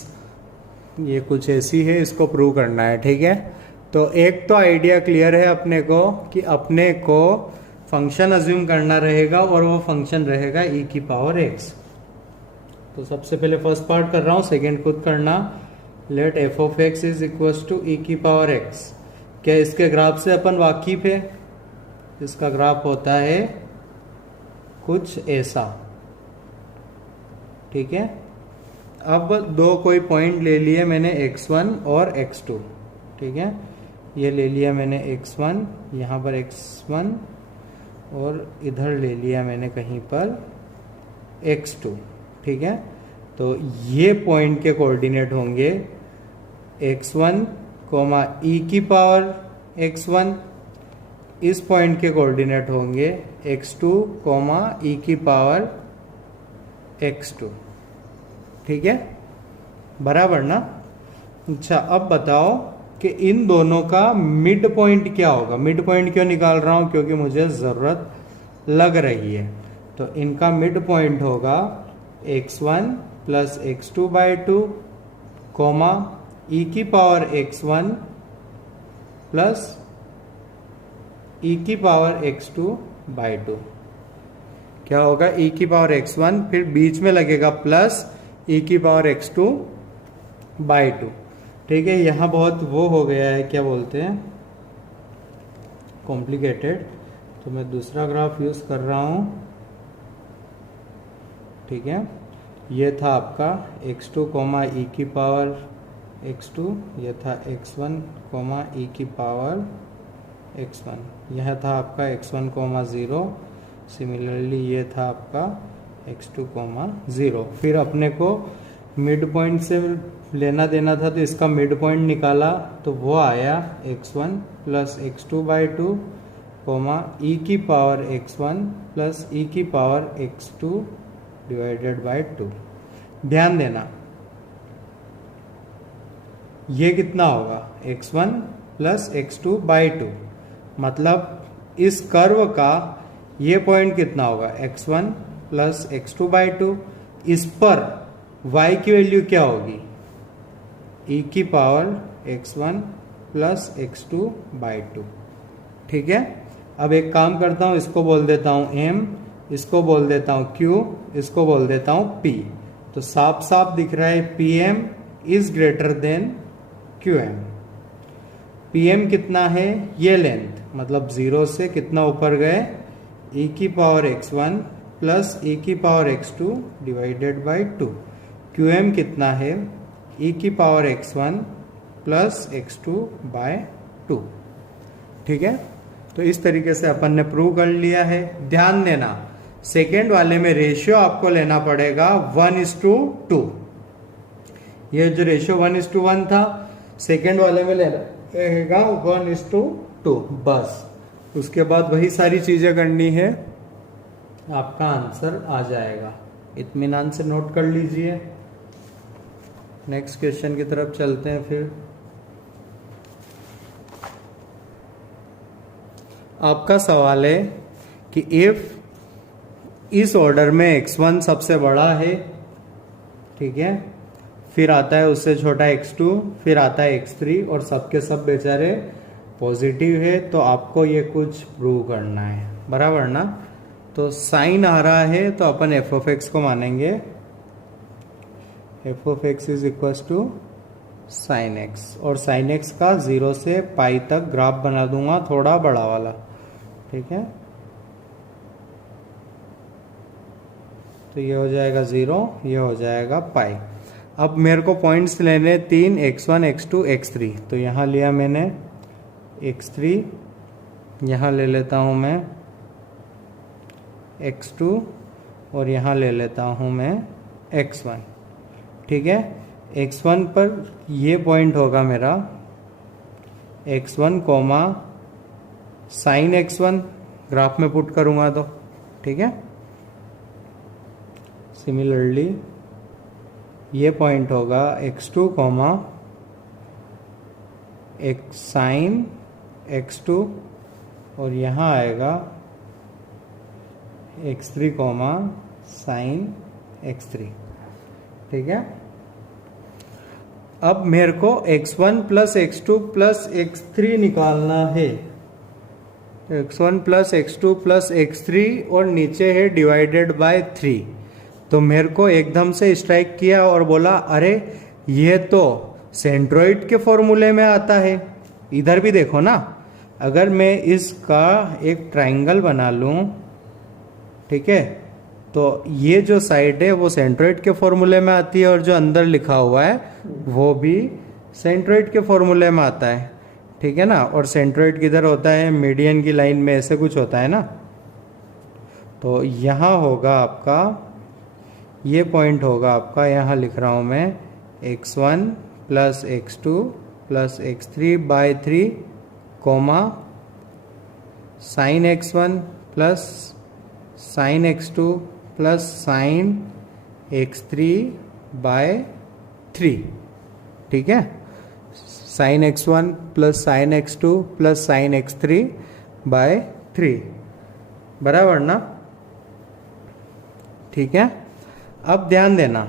ये कुछ ऐसी है, इसको प्रूव करना है, ठीक है। तो एक तो आइडिया क्लियर है अपने को कि अपने को फंक्शन अज्यूम करना रहेगा और वो फंक्शन रहेगा ई की पावर एक्स। तो सबसे पहले फर्स्ट पार्ट कर रहा हूँ, सेकेंड खुद करना। Let f of x is equal to e की पावर एक्स। क्या इसके ग्राफ से अपन वाकिफ है? इसका ग्राफ होता है कुछ ऐसा, ठीक है। अब दो कोई पॉइंट ले लिए मैंने x1 और x2, ठीक है। ये ले लिया मैंने x1, यहाँ पर x1, और इधर ले लिया मैंने कहीं पर x2, ठीक है। तो ये पॉइंट के कोऑर्डिनेट होंगे x1, ई की पावर x1, इस पॉइंट के कोऑर्डिनेट होंगे x2, ई की पावर x2, ठीक है बराबर ना। अच्छा अब बताओ कि इन दोनों का मिड पॉइंट क्या होगा। मिड पॉइंट क्यों निकाल रहा हूं? क्योंकि मुझे जरूरत लग रही है। तो इनका मिड पॉइंट होगा x1 प्लस x2/2, ई की पावर x1 प्लस ई की पावर x2 बाई 2 क्या होगा, ई की पावर x1, फिर बीच में लगेगा प्लस ई की पावर x2 बाई 2। ठीक है, यहाँ बहुत वो हो गया है, क्या बोलते हैं, कॉम्प्लिकेटेड, तो मैं दूसरा ग्राफ यूज कर रहा हूँ। ठीक है, ये था आपका x2 कोमा ई की पावर x2, ये था x1 कोमा ई की पावर x1, यह था आपका x1 कोमा 0, सिमिलरली ये था आपका x2 कोमा 0। फिर अपने को मिड पॉइंट से लेना देना था, तो इसका मिड पॉइंट निकाला तो वो आया x1 plus x2 by 2 coma ई की पावर x1 प्लस ई की पावर x2 डिवाइडेड बाई 2। ध्यान देना ये कितना होगा, x1 प्लस x2 बाई 2, मतलब इस कर्व का ये पॉइंट कितना होगा, x1 प्लस x2 बाई 2। इस पर y की वैल्यू क्या होगी, e की power x1 plus x2 by 2। ठीक है, अब एक काम करता हूं, इसको बोल देता हूं m, इसको बोल देता हूं q, इसको बोल देता हूं p। तो साफ साफ दिख रहा है pm is greater than qm। pm कितना है, ये लेंथ, मतलब 0 से कितना ऊपर गए, e की पावर x1 प्लस e की power x2 divided by 2। qm कितना है, e की power x1 plus x2 bye 2। ठीक है, तो इस तरीके से अपन ने प्रूव कर लिया है। ध्यान देना सेकेंड वाले में रेशियो आपको लेना पड़ेगा 1:2। ये जो रेशियो 1:1 था, सेकेंड वाले में लेना रहेगा 1:2, बस। उसके बाद वही सारी चीजें करनी है, आपका आंसर आ जाएगा। इत्मीनान से नोट कर लीजिए। नेक्स्ट क्वेश्चन की तरफ चलते हैं। फिर आपका सवाल है कि इफ इस ऑर्डर में x1 सबसे बड़ा है, ठीक है, फिर आता है उससे छोटा x2, फिर आता है x3 और सबके सब बेचारे पॉजिटिव है, तो आपको ये कुछ प्रूव करना है, बराबर ना। तो साइन आ रहा है तो अपन f of x को मानेंगे, f of x is equal to sign x, और साइन x का 0 से पाई तक ग्राफ बना दूंगा, थोड़ा बड़ा वाला। ठीक है, तो ये हो जाएगा 0, ये हो जाएगा पाई। अब मेरे को पॉइंट्स लेने 3, x1 x2 x3, तो यहाँ लिया मैंने x3, यहाँ ले लेता हूँ मैं x2 और यहाँ ले लेता हूँ मैं x1। ठीक है, x1 पर ये पॉइंट होगा मेरा x1 coma sign x1, graph में पुट करूँगा तो। ठीक है, सिमिलरली ये पॉइंट होगा x2 कोमा एक साइन x2 और यहाँ आएगा x3 कोमा साइन x3। ठीक है, अब मेरे को x1 plus x2 plus x3 निकालना है। x1 plus x2 plus x3 और नीचे है डिवाइडेड बाय 3। तो मेरे को एकदम से स्ट्राइक किया और बोला अरे ये तो सेंट्रोइड के फॉर्मूले में आता है। इधर भी देखो ना, अगर मैं इसका एक ट्राइंगल बना लूं, ठीक है, तो ये जो साइड है वो सेंट्रोइड के फॉर्मूले में आती है और जो अंदर लिखा हुआ है वो भी सेंट्रोइड के फॉर्मूले में आता है। ठीक है ना, और सेंट्रोइड किधर होता है, मीडियन की लाइन में ऐसे कुछ होता है ना। तो यहाँ होगा आपका, ये पॉइंट होगा आपका, यहाँ लिख रहा हूँ मैं x1 plus x2 plus x3 by 3 comma sign x1 plus sign x2 plus sign x3 by 3। ठीक है, sign x1 plus sign x2 plus sign x3 by 3, बराबर ना। ठीक है, अब ध्यान देना,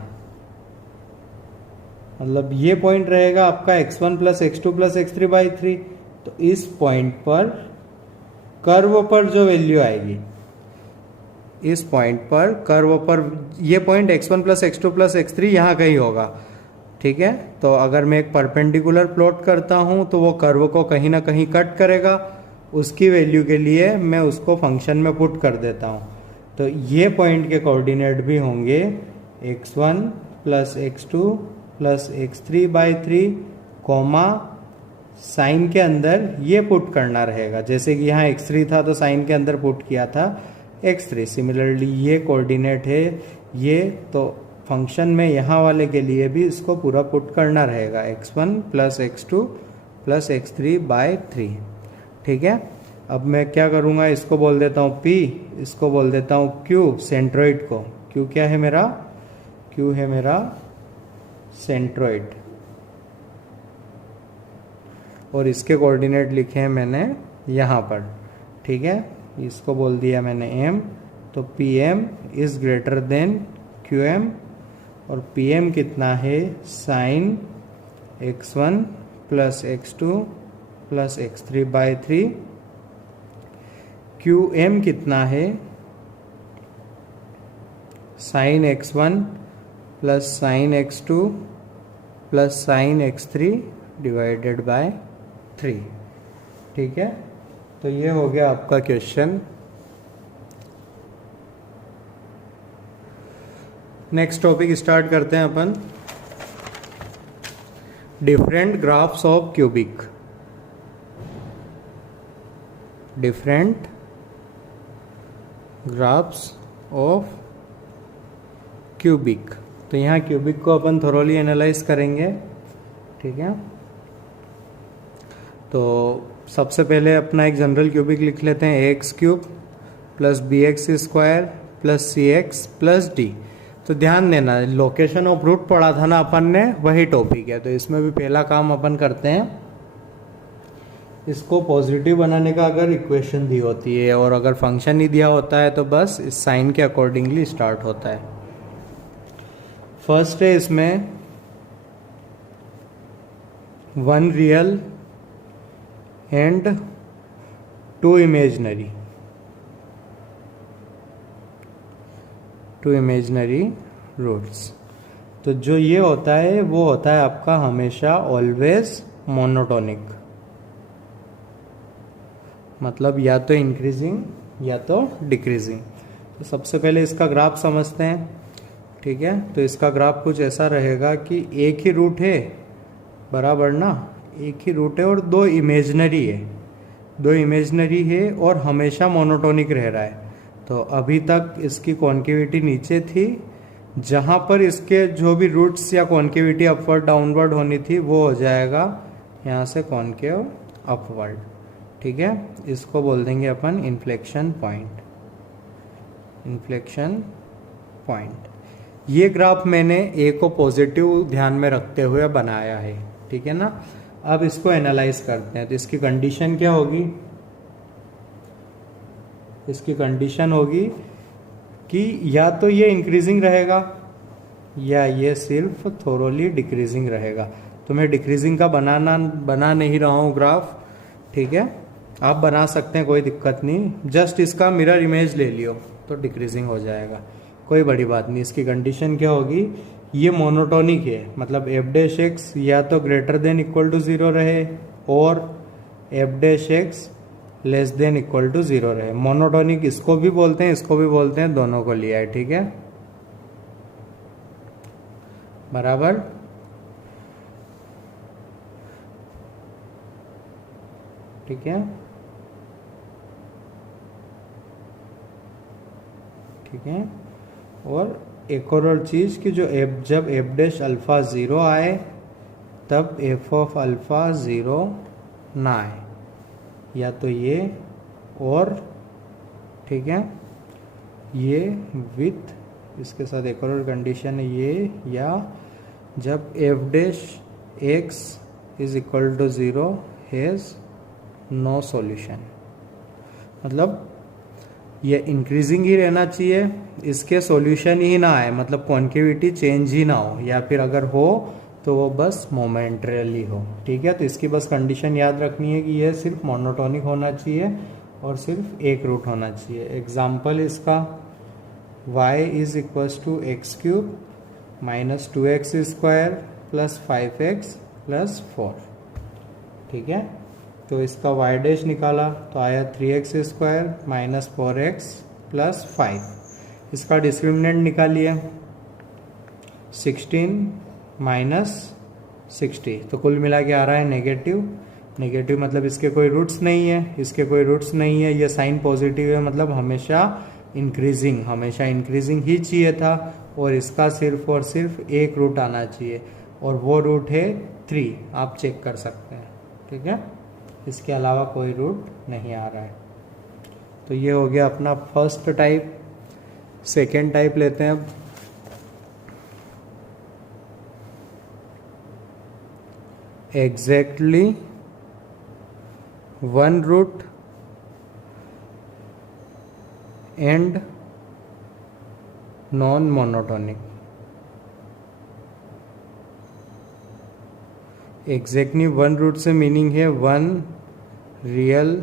मतलब ये पॉइंट रहेगा आपका x1 plus x2 plus x3 by 3। तो इस पॉइंट पर कर्व पर जो वैल्यू आएगी, इस पॉइंट पर कर्व पर, ये point x1 plus x2 plus x3 यहाँ कहीं होगा, ठीक है। तो अगर मैं एक परपेंडिकुलर प्लॉट करता हूँ तो वो कर्व को कहीं ना कहीं कट करेगा, उसकी वैल्यू के लिए मैं उसको फंक्शन में पुट कर देता हूँ। तो ये पॉइंट के कोऑर्डिनेट भी होंगे x1 plus x2 plus x3 by 3 comma sign के अंदर ये पुट करना रहेगा, जैसे कि यहाँ x3 था तो साइन के अंदर पुट किया था x3। सिमिलरली ये कोऑर्डिनेट है ये, तो फंक्शन में यहाँ वाले के लिए भी इसको पूरा पुट करना रहेगा x1 plus x2 plus x3 by 3, ठीक है। अब मैं क्या करूँगा, इसको बोल देता हूँ p, इसको बोल देता हूँ q, सेंट्रोइड को। q क्या है मेरा, q है मेरा सेंट्रोइड, और इसके कोऑर्डिनेट लिखे हैं मैंने यहाँ पर, ठीक है। इसको बोल दिया मैंने m, तो pm is greater than qm, और pm कितना है, sign x1 plus x2 plus x3 by 3, qm कितना है, sign x1 plus sign x2 plus sign x3 divided by 3, ठीक है। तो ये हो गया आपका क्वेश्चन। नेक्स्ट टॉपिक स्टार्ट करते हैं अपन, different graphs of cubic. Different graphs of cubic. तो यहाँ क्यूबिक को अपन थोरोली एनालाइज करेंगे, ठीक है। तो सबसे पहले अपना एक जनरल क्यूबिक लिख लेते हैं, x cube plus b x square plus c x plus d. तो ध्यान देना, लोकेशन ऑफ रूट पढ़ा था ना अपन ने, वही टॉपिक है। तो इसमें भी पहला काम अपन करते हैं, इसको पॉजिटिव बनाने का अगर इक्वेशन दी होती है और अगर फंक्शन ही दिया होता है तो बस इस साइन के अकॉर्डिंगली स्टार्ट होता है। फर्स्ट है इसमें 1 real and 2 imaginary, 2 imaginary roots. तो जो ये होता है वो होता है आपका हमेशा ऑलवेज मोनोटोनिक, मतलब या तो इंक्रीजिंग या तो डिक्रीजिंग। तो सबसे पहले इसका ग्राफ समझते हैं, ठीक है। तो इसका ग्राफ कुछ ऐसा रहेगा कि एक ही रूट है, बराबर ना, एक ही रूट है और 2 इमेजिनरी है, 2 इमेजिनरी है और हमेशा मोनोटोनिक रह रहा है। तो अभी तक इसकी कॉन्केविटी नीचे थी, जहाँ पर इसके जो भी रूट्स या कॉन्केविटी अपवर्ड डाउनवर्ड होनी थी वो हो जाएगा यहाँ से कॉन्केव अपवर्ड, ठीक है। इसको बोल देंगे अपन इन्फ्लेक्शन पॉइंट, इन्फ्लेक्शन पॉइंट। ये ग्राफ मैंने ए को पॉजिटिव ध्यान में रखते हुए बनाया है, ठीक है ना। अब इसको एनालाइज करते हैं। तो इसकी कंडीशन क्या होगी, इसकी कंडीशन होगी कि या तो ये इंक्रीजिंग रहेगा या ये सिर्फ थोरोली डिक्रीजिंग रहेगा। तो मैं डिक्रीजिंग का बना नहीं रहा हूँ ग्राफ, ठीक है। आप बना सकते हैं, कोई दिक्कत नहीं, जस्ट इसका मिरर इमेज ले लियो तो डिक्रीजिंग हो जाएगा, कोई बड़ी बात नहीं। इसकी कंडीशन क्या होगी, ये मोनोटोनिक है, मतलब एफ डैश एक्स या तो ग्रेटर देन इक्वल टू 0 रहे और f dash x less than equal to 0 रहे। मोनोटोनिक इसको भी बोलते हैं, इसको भी बोलते हैं, दोनों को लिया है, ठीक है, बराबर। ठीक है, ठीक है। और एक और चीज कि जो जब एफ डैश अल्फा 0 आए तब एफ ऑफ अल्फा 0 ना आए, या तो ये और, ठीक है, ये विथ इसके साथ एक और कंडीशन है ये, या जब f dash x is equal to 0 has no solution, मतलब ये इंक्रीजिंग ही रहना चाहिए, इसके सॉल्यूशन ही ना आए, मतलब कॉन्केविटी चेंज ही ना हो, या फिर अगर हो तो वो बस मोमेंटरली हो, ठीक है। तो इसकी बस कंडीशन याद रखनी है कि ये सिर्फ मोनोटोनिक होना चाहिए और सिर्फ एक रूट होना चाहिए। एग्जाम्पल इसका y is equals to x cube minus 2x square plus 5x plus 4। ठीक है, तो इसका y डैश निकाला तो आया 3x square minus 4x plus 5। इसका डिस्क्रिमिनेंट निकालिए 16 माइनस 60, तो कुल मिला के आ रहा है नेगेटिव। नेगेटिव मतलब इसके कोई रूट्स नहीं है, इसके कोई रूट्स नहीं है, ये साइन पॉजिटिव है मतलब हमेशा इंक्रीजिंग ही चाहिए था, और इसका सिर्फ और सिर्फ एक रूट आना चाहिए और वो रूट है 3। आप चेक कर सकते हैं। ठीक है, इसके अलावा कोई रूट नहीं आ रहा है। तो ये हो गया अपना फर्स्ट टाइप। सेकेंड टाइप लेते हैं अब। Exactly one root and non monotonic. Exactly one root से मीनिंग है वन रियल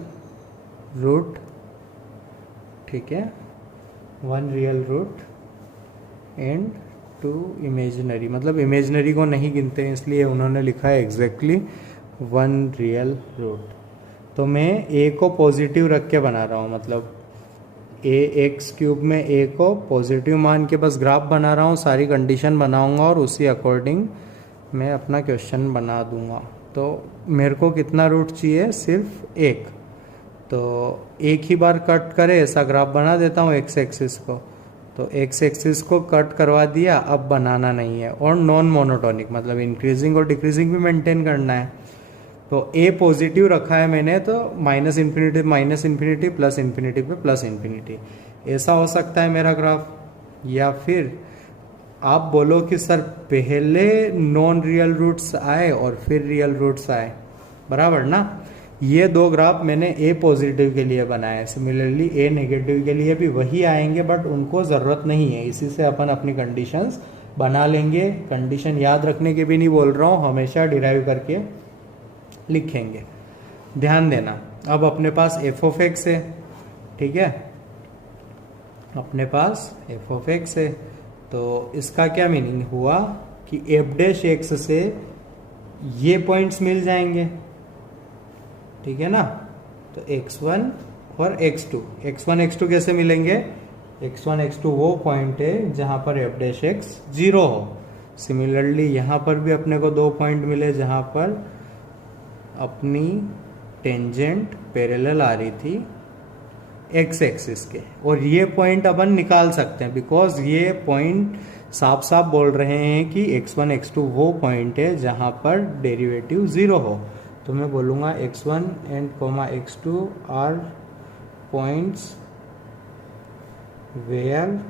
रूट। ठीक है, one real root and 2 imaginary, मतलब इमेजिनरी को नहीं गिनते हैं इसलिए उन्होंने लिखा है एग्जैक्टली वन रियल रूट। तो मैं a को पॉजिटिव रख के बना रहा हूँ, मतलब ax क्यूब में a को पॉजिटिव मान के बस ग्राफ बना रहा हूँ, सारी कंडीशन बनाऊंगा और उसी अकॉर्डिंग मैं अपना क्वेश्चन बना दूंगा। तो मेरे को कितना रूट चाहिए? सिर्फ एक। तो एक ही बार कट करे ऐसा ग्राफ बना देता हूँ एक्स एक्सिस को। तो एक्स एक्सिस को कट करवा दिया, अब बनाना नहीं है। और नॉन मोनोटोनिक मतलब इंक्रीजिंग और डिक्रीजिंग भी मेंटेन करना है। तो ए पॉजिटिव रखा है मैंने, तो माइनस इन्फिनिटी प्लस इन्फिनिटी पे प्लस इन्फिनिटी, ऐसा हो सकता है मेरा ग्राफ। या फिर आप बोलो कि सर पहले नॉन रियल रूट्स आए और फिर रियल रूट्स आए, बराबर ना। ये दो ग्राफ मैंने ए पॉजिटिव के लिए बनाए, सिमिलरली ए नेगेटिव के लिए भी वही आएंगे, बट उनको ज़रूरत नहीं है। इसी से अपन अपनी कंडीशंस बना लेंगे। कंडीशन याद रखने के भी नहीं बोल रहा हूँ, हमेशा डिराइव करके लिखेंगे। ध्यान देना, अब अपने पास एफ ऑफ एक्स है। ठीक है, अपने पास एफ ऑफ एक्स है, तो इसका क्या मीनिंग हुआ कि एफ डैश एक्स से ये पॉइंट्स मिल जाएंगे। ठीक है ना, तो x1 और x2, x1 x2 कैसे मिलेंगे? x1 x2 वो पॉइंट है जहां पर एफ डैश एक्स 0 हो। सिमिलरली यहां पर भी अपने को 2 पॉइंट मिले जहां पर अपनी टेंजेंट पैरेलल आ रही थी एक्स एक्सिस के, और ये पॉइंट अपन निकाल सकते हैं बिकॉज ये पॉइंट साफ साफ बोल रहे हैं कि x1 x2 वो पॉइंट है जहां पर डेरिवेटिव 0 हो। तो मैं बोलूंगा x1 and x2 are points where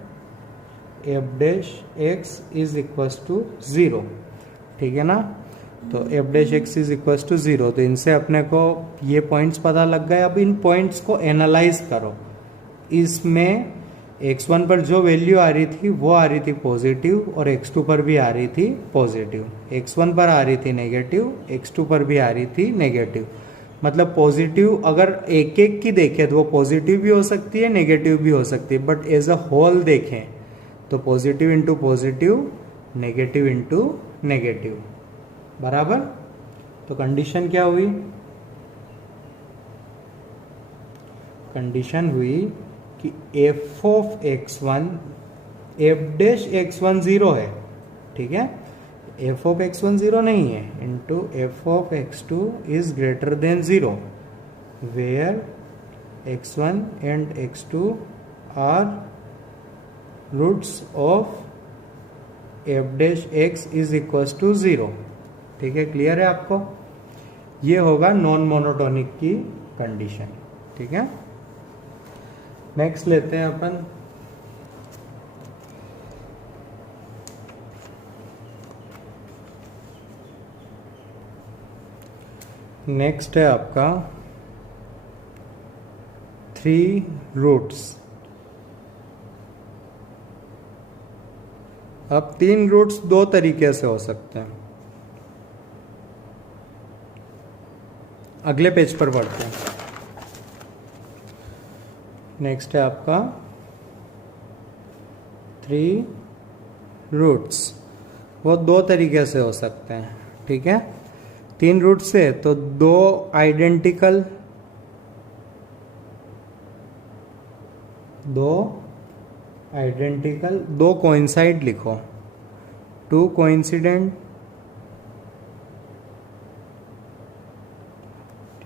f dash x is equals to 0। ठीक है ना, तो f dash x is equals to 0। तो इनसे अपने को ये पॉइंट्स पता लग गए। अब इन पॉइंट्स को एनालाइज करो। इसमें x1 पर जो वैल्यू आ रही थी वो आ रही थी पॉजिटिव, और x2 पर भी आ रही थी पॉजिटिव। x1 पर आ रही थी नेगेटिव, x2 पर भी आ रही थी नेगेटिव। मतलब पॉजिटिव अगर एक एक की देखें तो वो पॉजिटिव भी हो सकती है, नेगेटिव भी हो सकती है, बट एज अ होल देखें तो positive into positive, negative into negative, बराबर। तो कंडीशन क्या हुई? कंडीशन हुई कि F of x1 F dash x1 0 है। ठीक है, एफ ऑफ x1 0 नहीं है, into f of x2 is greater than 0 where x1 and x2 are roots of F dash x is equals to 0। ठीक है, क्लियर है आपको? ये होगा नॉन मोनोटोनिक की कंडीशन। ठीक है, नेक्स्ट लेते हैं अपन नेक्स्ट है आपका 3 रूट्स। अब 3 रूट्स 2 तरीके से हो सकते हैं। अगले पेज पर पढ़ते हैं। नेक्स्ट है आपका 3 रूट्स। वो 2 तरीके से हो सकते हैं, ठीक है। 3 रूट से तो 2 आइडेंटिकल, 2 कोइंसाइड लिखो, 2 कोइंसिडेंट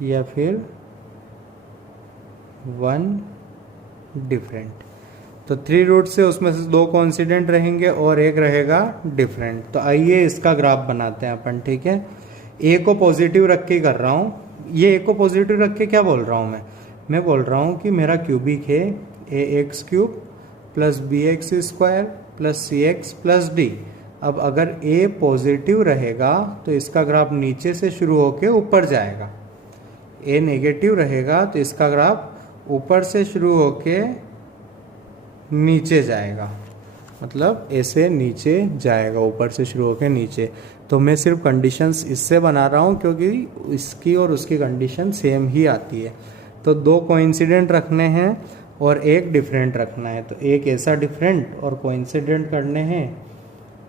या फिर 1 डिफरेंट। तो 3 रूट से उसमें से 2 कोइंसिडेंट रहेंगे और 1 रहेगा डिफरेंट। तो आइए इसका ग्राफ बनाते हैं अपन, ठीक है। ए को पॉजिटिव रख के कर रहा हूँ। ये ए को पॉजिटिव रख के क्या बोल रहा हूँ मैं बोल रहा हूँ कि मेरा क्यूबिक है ax cube plus bx square plus cx plus d। अब अगर a पॉजिटिव रहेगा तो इसका ग्राफ नीचे से शुरू होके ऊपर जाएगा, a नेगेटिव रहेगा तो इसका ग्राफ ऊपर से शुरू होके नीचे जाएगा, मतलब ऐसे नीचे जाएगा, ऊपर से शुरू होके नीचे। तो मैं सिर्फ कंडीशंस इससे बना रहा हूँ क्योंकि इसकी और उसकी कंडीशन सेम ही आती है। तो 2 कोइंसिडेंट रखने हैं और 1 डिफरेंट रखना है। तो एक ऐसा डिफरेंट और कोइंसिडेंट करने हैं,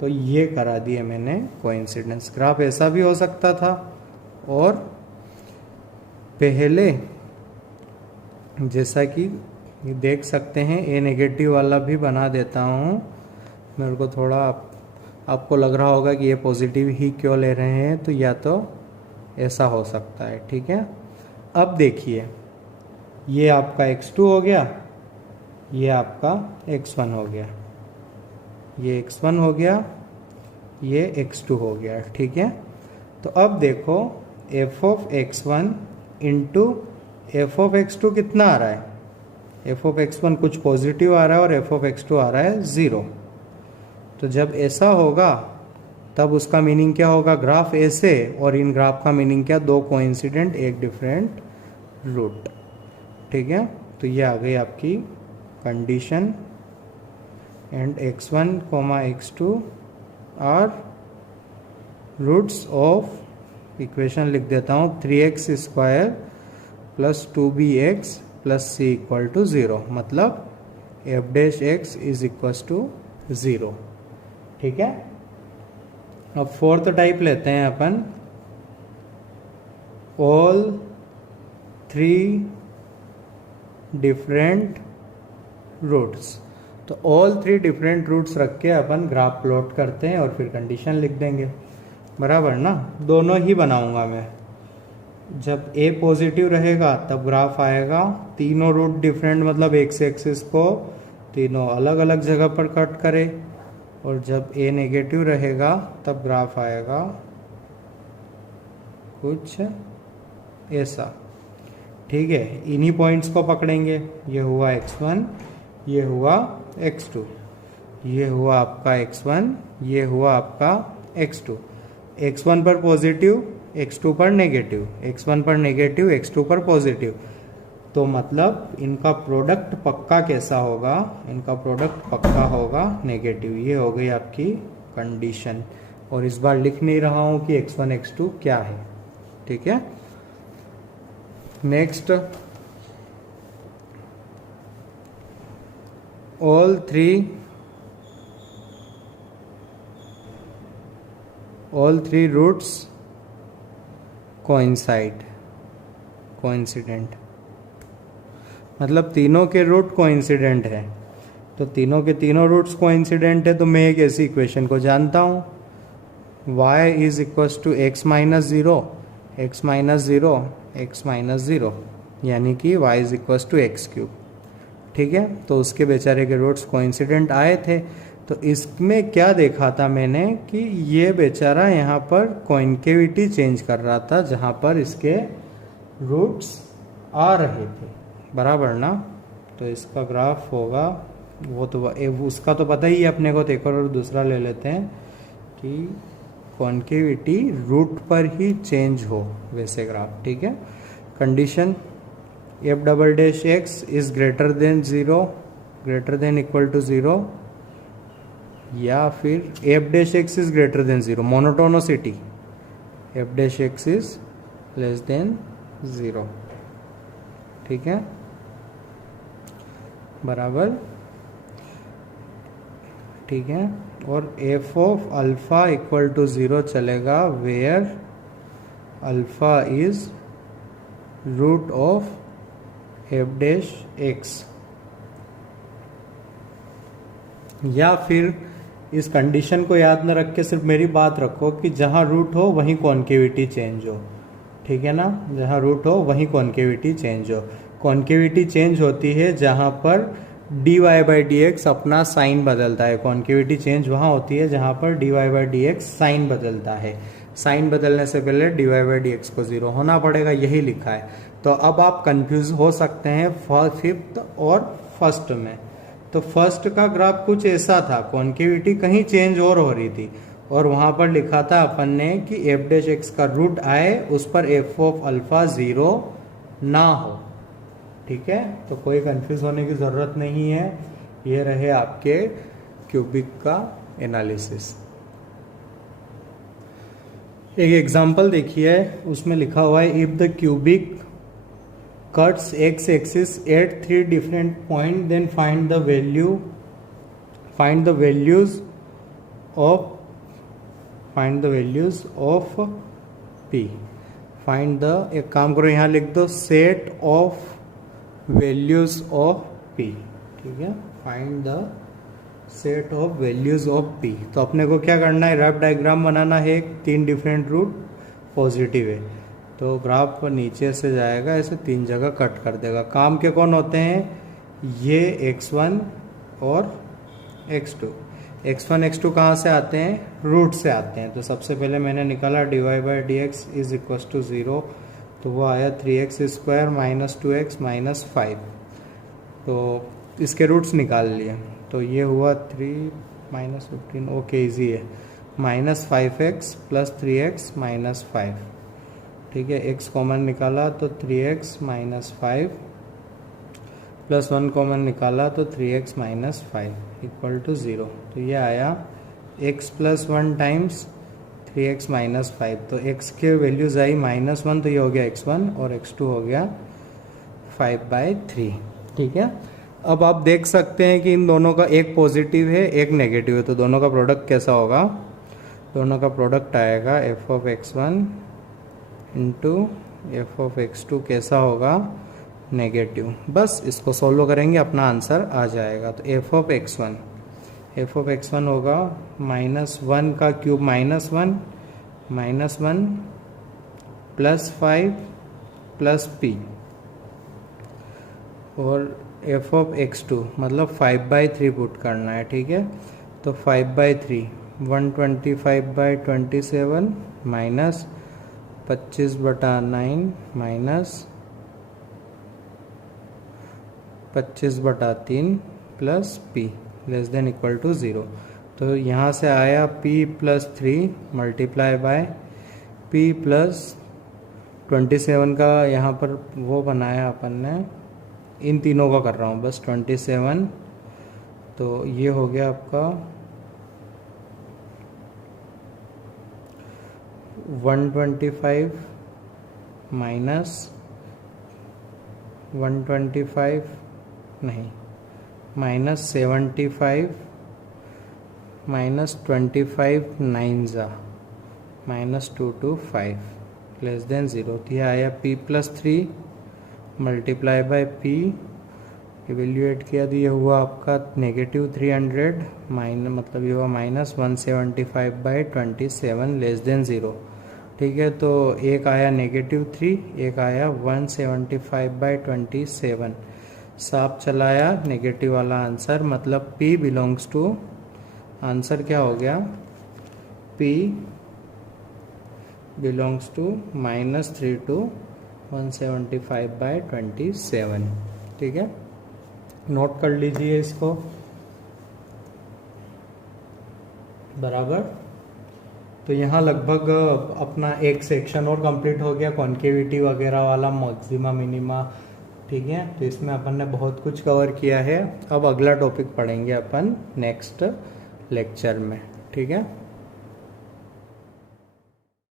तो ये करा दिए मैंने कोइंसिडेंस। ग्राफ ऐसा भी हो सकता था, और पहले जैसा कि देख सकते हैं ए नेगेटिव वाला भी बना देता हूँ। मेरे को थोड़ा आपको लग रहा होगा कि ये पॉजिटिव ही क्यों ले रहे हैं, तो या तो ऐसा हो सकता है, ठीक है। अब देखिए, ये आपका x2 हो गया, ये आपका x1 हो गया, ये x1 हो गया, ये x2 हो गया, ठीक है। तो अब देखो f of x1 into f of x2 कितना आ रहा है। f ऑफ x1 कुछ पॉजिटिव आ रहा है और f ऑफ x2 आ रहा है 0। तो जब ऐसा होगा तब उसका मीनिंग क्या होगा, ग्राफ ऐसे, और इन ग्राफ का मीनिंग क्या, 2 कोइंसिडेंट 1 डिफरेंट रूट, ठीक है। तो ये आ गई आपकी condition. And x1, x2 are roots of, equation लिख देता हूँ, 3x square plus 2bx plus c equal to 0, मतलब f dash x is equal to 0, ठीक है। अब 4th टाइप लेते हैं अपन, ऑल 3 डिफरेंट रूट्स। तो ऑल 3 डिफरेंट रूट्स रख के अपन ग्राफ प्लॉट करते हैं और फिर कंडीशन लिख देंगे, बराबर ना। दोनों ही बनाऊंगा मैं। जब a पॉजिटिव रहेगा तब ग्राफ आएगा, तीनों रूट डिफरेंट, मतलब x एक्सिस को तीनों अलग अलग जगह पर कट करे। और जब a नेगेटिव रहेगा तब ग्राफ आएगा कुछ ऐसा, ठीक है। इन्हीं पॉइंट्स को पकड़ेंगे। ये हुआ x1, ये हुआ x2, ये हुआ आपका x1, ये हुआ आपका x2। x1 पर पॉजिटिव, x2 पर नेगेटिव, x1 पर नेगेटिव, x2 पर पॉजिटिव। तो मतलब इनका प्रोडक्ट पक्का कैसा होगा, इनका प्रोडक्ट पक्का होगा नेगेटिव। ये हो गई आपकी कंडीशन। और इस बार लिख नहीं रहा हूं कि x1 x2 क्या है, ठीक है। Next, all three roots coincident, मतलब तीनों के रूट कोइंसिडेंट है। तो तीनों के तीनों रूट्स कोइंसिडेंट है, तो मैं एक ऐसी इक्वेशन को जानता हूँ, y is equal to x minus 0, x minus 0, x minus 0, यानी कि y is equal to x cube, ठीक है। तो उसके बेचारे के रूट्स कोइंसिडेंट आए थे। तो इसमें क्या देखा था मैंने कि ये बेचारा यहाँ पर कॉन्केविटी चेंज कर रहा था, जहाँ पर इसके रूट्स आ रहे थे, बराबर ना। तो इसका ग्राफ होगा, वो तो उसका तो पता ही है अपने को। तो एक और दूसरा ले लेते हैं कि कॉन्केविटी रूट पर ही चेंज हो वैसे ग्राफ, ठीक है। Condition f double dash x is greater than 0, greater than equal to 0, या फिर f dash x is greater than 0, monotonicity, f dash x is less than 0, ठीक है। बराबर, ठीक है, और F of alpha equal to 0 चलेगा where alpha is root of F dash X. या फिर इस कंडीशन को याद न रख के सिर्फ मेरी बात रखो कि जहां रूट हो वहीं कॉन्केविटी चेंज हो, ठीक है ना, जहां रूट हो वहीं कॉन्केविटी चेंज हो। कॉन्केविटी चेंज होती है जहां पर dy बाई डी एक्स अपना साइन बदलता है, कॉन्केविटी चेंज वहां होती है जहां पर dy by D X sign बदलता है। साइन बदलने से पहले dy बाई डी एक्स को 0 होना पड़ेगा, यही लिखा है। तो अब आप कंफ्यूज हो सकते हैं फिफ्थ और फर्स्ट में। तो फर्स्ट का ग्राफ कुछ ऐसा था, कॉन्केविटी कहीं चेंज और हो रही थी, और वहां पर लिखा था अपन ने कि एफ डैश एक्स का रूट आए, उस पर एफ ऑफ अल्फा 0 ना हो, ठीक है। तो कोई कंफ्यूज होने की जरूरत नहीं है। ये रहे आपके क्यूबिक का एनालिसिस। एक एग्जांपल देखिए, उसमें लिखा हुआ है if the cubic cuts x axis at 3 different points, then find the values of p। एक काम करो, यहाँ लिख दो set of values of p, ठीक है, find the set of values of p। तो अपने को क्या करना है, रफ डायग्राम बनाना है, 3 डिफरेंट रूट पॉजिटिव है, तो ग्राफ नीचे से जाएगा, ऐसे 3 जगह कट कर देगा। काम के कौन होते हैं, ये x1 और x2। x1 x2 कहाँ से आते हैं, रूट से आते हैं। तो सबसे पहले मैंने निकाला dy by D X is equal to 0, तो वो आया 3x square minus 2x minus 5। तो इसके रूट्स निकाल लिए, तो ये हुआ 3 माइनस 15, ओके इजी है, minus 5x plus 3x minus 5, ठीक है। x कॉमन निकाला तो 3x माइनस 5 प्लस 1 कॉमन निकाला तो 3x माइनस 5 इक्वल टू 0। तो ये आया x plus 1 times 3x minus 5। तो x के वैल्यूज आई -1, तो ये हो गया x1 और x2 हो गया 5/3, ठीक है। अब आप देख सकते हैं कि इन दोनों का एक पॉजिटिव है एक नेगेटिव है, तो दोनों का प्रोडक्ट कैसा होगा, दोनों का प्रोडक्ट आएगा F of x1 into f of x2 कैसा होगा, नेगेटिव। बस इसको सॉल्व करेंगे, अपना आंसर आ जाएगा। तो एफ ऑफ x1 होगा -1 का क्यूब -1 प्लस 5 प्लस p, और एफ ऑफ x2 मतलब 5/3 पुट करना है, ठीक है। तो 5/3 125/27 minus 25/9 minus 25/3 plus p less than equal to 0। तो यहाँ से आया p plus 3 multiply by p plus 27 का यहाँ पर वो बनाया अपन ने, इन तीनों का कर रहा हूँ बस 27। तो ये हो गया आपका 125 माइनस 125 नहीं माइनस 75 माइनस 25 9 जा माइनस 225 लेस देन 0। तो यह आया p plus 3 multiply by p, evaluate किया तो ये हुआ आपका नेगेटिव 300 मतलब ये हुआ -175/27 लेस देन 0, ठीक है। तो एक आया -3, एक आया 175/27, साफ चलाया नेगेटिव वाला आंसर, मतलब p बिलोंग्स टू, आंसर क्या हो गया, p बिलोंग्स टू -3 to 175/27, ठीक है। नोट कर लीजिए इसको, बराबर। तो यहाँ लगभग अपना एक सेक्शन और कंप्लीट हो गया, कॉन्केविटी वगैरह वाला, मैक्सिमा मिनिमा, ठीक है। तो इसमें अपन ने बहुत कुछ कवर किया है। अब अगला टॉपिक पढ़ेंगे अपन नेक्स्ट लेक्चर में, ठीक है।